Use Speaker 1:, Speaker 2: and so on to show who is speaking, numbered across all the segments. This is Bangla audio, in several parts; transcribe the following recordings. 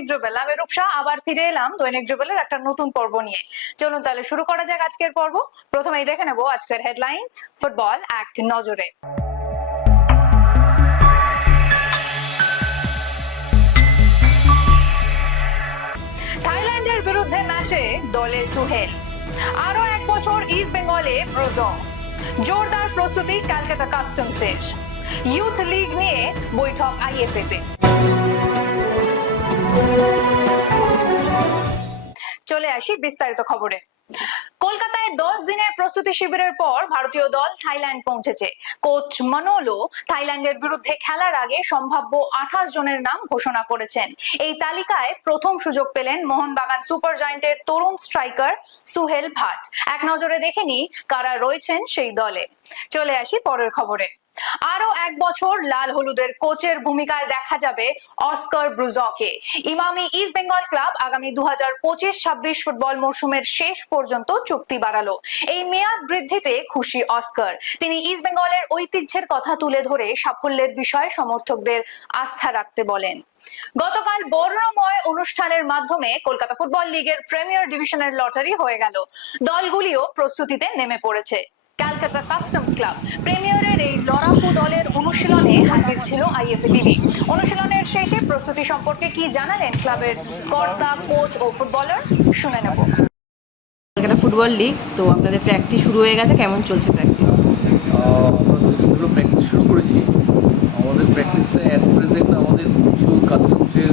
Speaker 1: দৈনিক জুবেল। আমি রূপসা, আবার ফিরে এলাম দৈনিক জুবেলের একটা নতুন পর্ব নিয়ে। চলুন তাহলে শুরু করা যাক আজকের পর্ব। প্রথমেই দেখে নেব আজকের হেডলাইন্স ফুটবল এক নজরে। থাইল্যান্ডের বিরুদ্ধে ম্যাচে দলে সুহেল। আরও এক বছর ইস্ট বেঙ্গলে ব্রোজো জোরদার প্রস্তুতি ক্যালকাটা কাস্টমসের। ইউথ লিগ নিয়ে বৈঠক আইএফএতে চলে আসি বিস্তারিত খবরে। কলকাতায় দশ দিনের প্রস্তুতি শিবিরের পর ভারতীয় দল থাইল্যান্ড পৌঁছেছে। কোচ মনোলো থাইল্যান্ডের বিরুদ্ধে খেলার আগে সম্ভাব্য আঠাশ জনের নাম ঘোষণা করেছেন। এই তালিকায় প্রথম সুযোগ পেলেন মোহনবাগান সুপার জয়েন্টের তরুণ স্ট্রাইকার সুহেল ভাট। এক নজরে দেখে নি কারা রয়েছেন সেই দলে। চলে আসি পরের খবরে। আরও এক বছর লাল হলুদের কোচের ভূমিকায় দেখা যাবে অস্কার ব্রুজকে। ইমামি ইস্ট বেঙ্গল ক্লাব আগামী দু হাজার পঁচিশ ছাব্বিশ ফুটবল মৌসুমের শেষ পর্যন্ত চুক্তি বাড়ালো। এই মেয়াদ বৃদ্ধিতে খুশি অস্কার। তিনি ইস্ট বেঙ্গলের ঐতিহ্যের কথা তুলে ধরে সাফল্যের বিষয়ে সমর্থকদের আস্থা রাখতে বলেন। গতকাল বর্ণময় অনুষ্ঠানের মাধ্যমে কলকাতা ফুটবল লিগের প্রিমিয়ার ডিভিশনের লটারি হয়ে গেল। দলগুলিও প্রস্তুতিতে নেমে পড়েছে। Calcutta customs club. প্রিমিয়ারের এই লড়াকু দলের অনুশীলনে হাজির ছিল আইএফএ টিভি অনুশীলনের শেষে প্রস্তুতি সম্পর্কে কি জানালেন ক্লাবের কর্তা কোচ ও ফুটবলার? শুনে নেব।
Speaker 2: কলকাতা ফুটবল লিগ তো আপনাদের প্র্যাকটিস শুরু হয়ে গেছে কেমন চলছে প্র্যাকটিস?
Speaker 3: আমরা প্র্যাকটিস শুরু করেছি। আমাদের প্র্যাকটিসটা অ্যাট প্রেজেন্ট আমাদের কিছু কাস্টমসের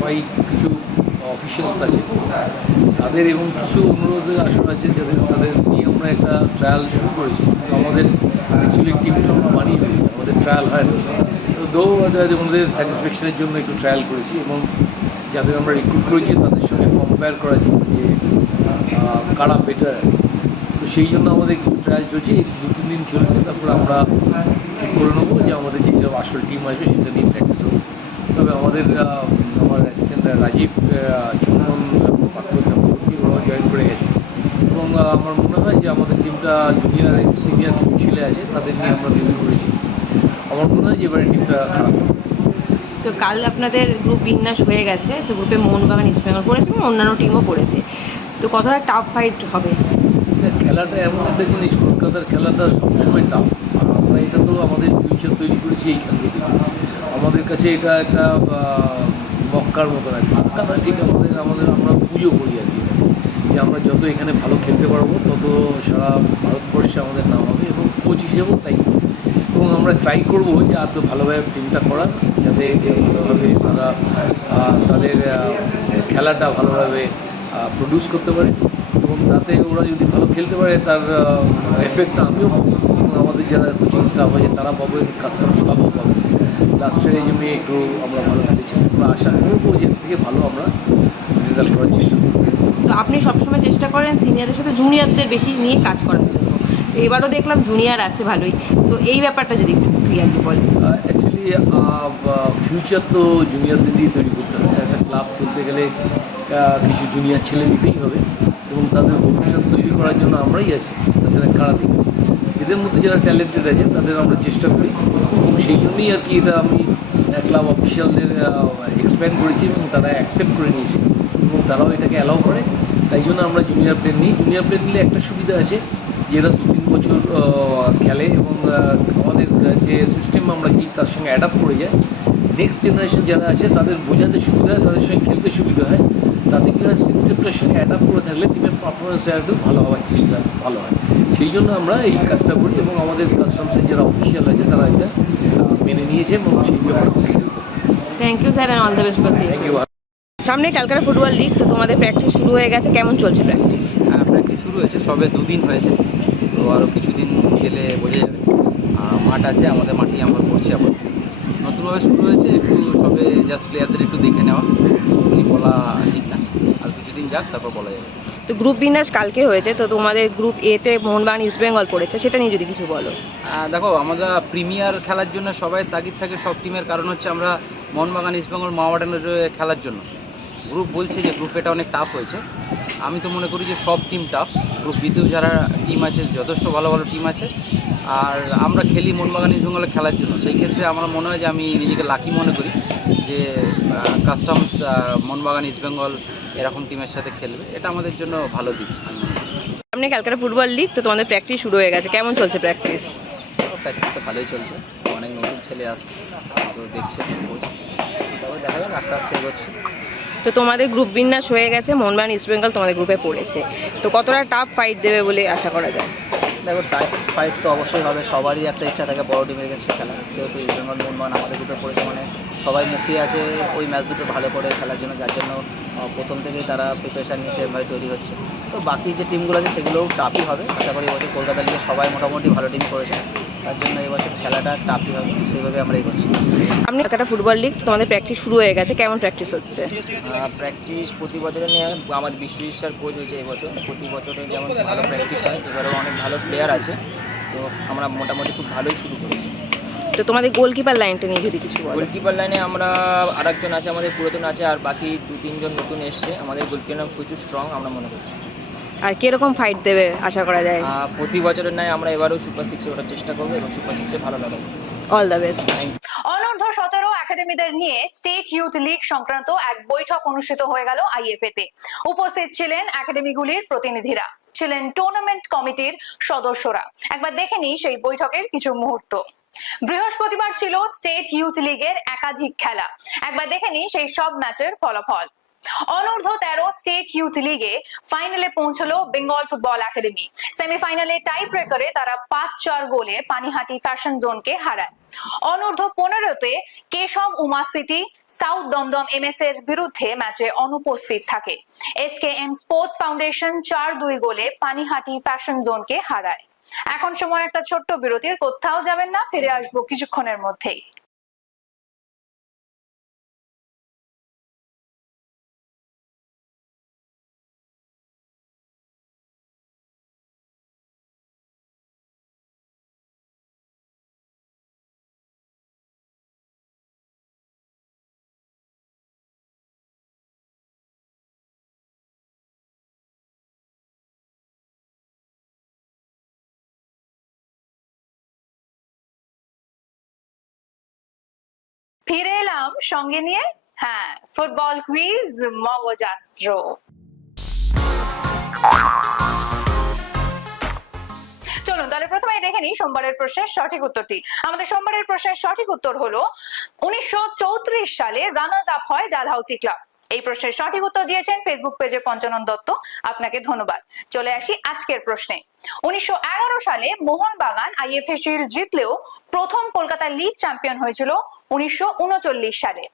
Speaker 3: ফাই কিছু অফিসিয়ালস আছে। তাদের এবং কিছু অনুরোধের আসন আছে যাদের তাদের নিয়ে আমরা একটা ট্রায়াল শুরু করেছি। আমাদের অ্যাকচুয়ালি টিমটা আমরা বানিয়ে ফেলি আমাদের ট্রায়াল হয় না। তো দো যাদের আমাদের স্যাটিসফ্যাকশনের জন্য একটু ট্রায়াল করেছি এবং যাদের আমরা রিক্রুট করেছি তাদের সঙ্গে কম্পেয়ার করার জন্য যে কারা বেটার তো সেই জন্য আমাদের কিছু ট্রায়াল চলছে। দু তিন দিন চলবে তারপর আমরা ঠিক করে নেব যে আমাদের যে আসল টিম আসবে সেটা নিয়ে প্র্যাকটিস হবে। তবে আমাদের আমার অ্যাসিস্ট্যান্ট রাজীব চন্দন আমার মনে হয় যে আমাদের টিমটা জুনিয়র সিনিয়র কিছু ছেলে আছে তাদের নিয়ে আমরা তৈরি করেছি। আমার মনে হয় যে এবারে টিমটা খারাপ।
Speaker 2: তো কাল আপনাদের গ্রুপ বিন্যাস হয়ে গেছে তো গ্রুপে মোহনবাগান ইস্ট বেঙ্গল পড়েছে এবং অন্যান্য টিমও পড়েছে। তো কতটা টাফ ফাইট হবে?
Speaker 3: খেলাটা এমন একটা জিনিস কলকাতার খেলাটা সবসময় টাফ আমরা এটা তো আমাদের ফিউচার তৈরি করেছি এইখান থেকে। আমাদের কাছে এটা একটা মক্কার মতো আর কি মক্কা না ঠিক আমাদের আমাদের আমরা পুজো করি আর কি। যে আমরা যত এখানে ভালো খেলতে পারব, তত সারা ভারতবর্ষে আমাদের নাম হবে এবং কোচ হিসেবেও তাই। এবং আমরা ট্রাই করব যে আরও ভালোভাবে টিমটা করার, যাতে ভালোভাবে তারা তাদের খেলাটা ভালোভাবে প্রডিউস করতে পারে। এবং তাতে ওরা যদি ভালো খেলতে পারে, তার এফেক্টটা আমিও পাবো। আমাদের যারা কোচিং স্টাফ আছে, তারা পাবো কাস্টমার স্টাফও পাবে। লাস্টের এই জন্য একটু আমরা ভালো খেলেছি। আমরা আশা করব যে থেকে ভালো আমরা রেজাল্ট করার চেষ্টা করব।
Speaker 2: তো আপনি সবসময় চেষ্টা করেন সিনিয়রের সাথে জুনিয়রদের বেশি নিয়ে কাজ করার জন্য। তো এবারও দেখলাম জুনিয়র আছে ভালোই। তো এই ব্যাপারটা যদি একটু ক্লিয়ারলি বলেন।
Speaker 3: অ্যাকচুয়ালি ফিউচার তো জুনিয়রদের দিয়ে তৈরি করতে হবে। একটা ক্লাব চলতে গেলে কিছু জুনিয়র ছেলে নিতেই হবে এবং তাদের ভবিষ্যৎ তৈরি করার জন্য আমরাই আছি, তাদের কারা দিই এদের মধ্যে যারা ট্যালেন্টেড আছে, তাদের আমরা চেষ্টা করি। এবং সেই জন্যই আর কি এটা আমি ক্লাব অফিসিয়ালদের এক্সপ্যান্ড করেছি এবং তারা অ্যাকসেপ্ট করে নিয়েছে। এবং তারাও এটাকে অ্যালাউ করে। তাই জন্য আমরা জুনিয়র প্লেয়ার নিই। জুনিয়র প্লেয়ার নিলে একটা সুবিধা আছে যে এরা দু তিন বছর খেলে এবং আমাদের যে সিস্টেম আমরা কি তার সঙ্গে অ্যাডাপ্ট করে যায়। নেক্সট জেনারেশন যারা আছে তাদের বোঝাতে সুবিধা হয় তাদের সঙ্গে খেলতে সুবিধা হয়। তাতে কী হয় সিস্টেমটার সঙ্গে অ্যাডাপ্ট করে থাকলে টিমের পারফরমেন্স একটু ভালো হওয়ার চেষ্টা ভালো হয়। সেই জন্য আমরা এই কাজটা করি এবং আমাদের কাস্টমসের যারা অফিসিয়াল আছে তারা এটা মেনে নিয়েছে এবং সেই ব্যাপারে
Speaker 2: thank you sir all the best
Speaker 3: thank you
Speaker 2: সামনে ক্যালকাটা ফুটবল লিগ তো তোমাদের প্র্যাকটিস শুরু হয়ে গেছে। কেমন চলছে প্র্যাকটিস
Speaker 4: হ্যাঁ প্র্যাকটিস শুরু হয়েছে সবে দুদিন হয়েছে। তো আরও কিছুদিন খেলে বোঝা যাবে। মাঠ আছে আমাদের মাঠেই আমরা করছি আবার। নতুনভাবে শুরু হয়েছে একটু সবে জাস্ট প্লেয়ারদের একটু দেখে নেওয়া। এখনই বলা ঠিক না। আর কিছুদিন যাক তারপর বলা যাবে।
Speaker 2: তো গ্রুপ বিন্যাস কালকে হয়েছে তো তোমাদের গ্রুপ এতে মোহনবাগান ইস্ট বেঙ্গল পড়েছে সেটা নিয়ে যদি কিছু বলো।
Speaker 4: দেখো আমরা প্রিমিয়ার খেলার জন্য সবাই তাগিদ থাকে সব টিমের কারণ হচ্ছে আমরা মোহনবাগান ইস্টবেঙ্গল মাওয়াডানের খেলার জন্য। গ্রুপ বলছে যে গ্রুপ এটা অনেক টাফ হয়েছে। আমি তো মনে করি যে সব টিম টাফ গ্রুপ বিতেও যারা টিম আছে যথেষ্ট ভালো ভালো টিম আছে। আর আমরা খেলি মোহনবাগান ইস্ট বেঙ্গলে খেলার জন্য। সেই ক্ষেত্রে আমার মনে হয় যে আমি নিজেকে লাকি মনে করি যে কাস্টমস মোহনবাগান ইস্ট বেঙ্গল এরকম টিমের সাথে খেলবে। এটা আমাদের জন্য ভালো দিক।
Speaker 2: সামনে ক্যালকাটা ফুটবল লিগ তো তোমাদের প্র্যাকটিস শুরু হয়ে গেছে। কেমন চলছে প্র্যাকটিস
Speaker 5: প্র্যাকটিস তো ভালোই চলছে। অনেক নতুন ছেলে আসছে। তো দেখছে দেখা যাক আস্তে আস্তে এগোচ্ছে।
Speaker 2: তো তোমাদের গ্রুপ বিন্যাস হয়ে গেছে, মোহনবাগান ইস্ট বেঙ্গল তোমাদের গ্রুপে পড়েছে। তো কতটা টাফ ফাইট দেবে বলে আশা করা যায়?
Speaker 5: দেখো টাইপ ফাইট তো অবশ্যই হবে, সবারই একটা ইচ্ছা থাকে বড় টিমের কাছে খেলা সেহেতু ইস্ট বেঙ্গল মোহনবাগান আমাদের গ্রুপে পড়েছে মানে সবাই মুখিয়ে আছে, ওই ম্যাচ দুটো ভালো করে খেলার জন্য, যার জন্য প্রথম থেকেই তারা প্রিপারেশান নিয়ে সেভাবে তৈরি হচ্ছে। তো বাকি যে টিমগুলো আছে, সেগুলোও টাফই হবে। আশা করি এবছর কলকাতা লিগে সবাই মোটামুটি ভালো টিম করেছে। তার জন্য এবছর খেলাটা টাফই হবে সেইভাবে আমরা এগোচ্ছি।
Speaker 2: সামনে ক্যালকাটা ফুটবল লিগ তোমাদের প্র্যাকটিস শুরু হয়ে গেছে কেমন প্র্যাকটিস হচ্ছে?
Speaker 6: প্র্যাকটিস প্রতি বছরে নিয়ে আমাদের বিশ্ব ঈশ্বর কোচ হয়েছে এবছর প্রতি বছরে যেমন ভালো প্র্যাকটিস হয় এবারেও অনেক ভালো প্লেয়ার আছে তো আমরা মোটামুটি খুব ভালোই শুরু করেছি।
Speaker 2: তো তোমাদের গোলকিপার লাইনটা নিয়ে যদি কিছু বলো।
Speaker 6: গোলকিপার লাইনে আমরা আরেকজন আছে আমাদের পুরাতন আছে আর বাকি দু তিনজন নতুন এসছে আমাদের গোলকিপার প্রচুর স্ট্রং আমরা মনে করছি।
Speaker 2: আর কীরকম ফাইট দেবে আশা করা যায়?
Speaker 6: প্রতি বছরের নয় আমরা এবারেও সুপার সিক্সে ওঠার চেষ্টা করব এবং সুপার সিক্সে ভালো লাগাবো
Speaker 2: অল দ্য বেস্ট
Speaker 1: অনূর্ধ্ব সতেরো একাডেমিদের নিয়ে স্টেট ইউথ লিগ সংক্রান্ত এক বৈঠক অনুষ্ঠিত হয়ে গেল আইএফএ তে উপস্থিত ছিলেন একাডেমিগুলির প্রতিনিধিরা। ছিলেন টুর্নামেন্ট কমিটির সদস্যরা। একবার দেখে নিই সেই বৈঠকের কিছু মুহূর্ত। বৃহস্পতিবার ছিল স্টেট ইউথ লিগের একাধিক খেলা। একবার দেখে নিই সেই সব ম্যাচের ফলাফল। অনূর্ধ্ব তেরো স্টেট ইউথ লিগে ফাইনালে পৌঁছলো বেঙ্গল ফুটবল একাডেমি। সেমিফাইনালে টাই ব্রেকারে তারা পাঁচ চার গোলে পানিহাটি ফ্যাশন জোনকে হারায়। অনূর্ধ্ব পনেরোতে Keshab Uma city, south Dumdum MS এর বিরুদ্ধে ম্যাচে অনুপস্থিত থাকে। S K M sports foundation চার দুই গোলে পানিহাটি ফ্যাশন জোনকে হারায়। এখন সময় একটা ছোট্ট বিরতির, কোথাও যাবেন না, ফিরে আসব কিছুক্ষণের মধ্যেই। ফিরে এলাম সঙ্গে নিয়ে। হ্যাঁ ফুটবল কুইজ মগজাস্ত্র। চলুন, তাহলে প্রথমে দেখে নিই সোমবারের প্রশ্নের সঠিক উত্তরটি। আমাদের সোমবারের প্রশ্নের সঠিক উত্তর হলো, উনিশশো চৌত্রিশ সালে রানার্স আপ হয় ডালহাউসি ক্লাব এই প্রশ্নের সঠিক উত্তর দিয়েছেন ফেসবুক পেজে পঞ্চানন দত্ত। আপনাকে ধন্যবাদ। চলে আসি আজকের প্রশ্নে। উনিশশো এগারো সালে মোহনবাগান আইএফএ শিল্ড জিতলেও প্রথম কলকাতা লিগ চ্যাম্পিয়ন হয়েছিল উনিশশো উনচল্লিশ সালে।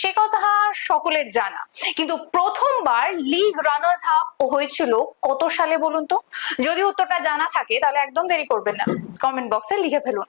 Speaker 1: সে কথা সকলের জানা। কিন্তু প্রথমবার লিগ রানার্স হাফ হয়েছিল কত সালে বলুন তো? যদি উত্তরটা জানা থাকে তাহলে একদম দেরি করবেন না। কমেন্ট বক্সে লিখে ফেলুন।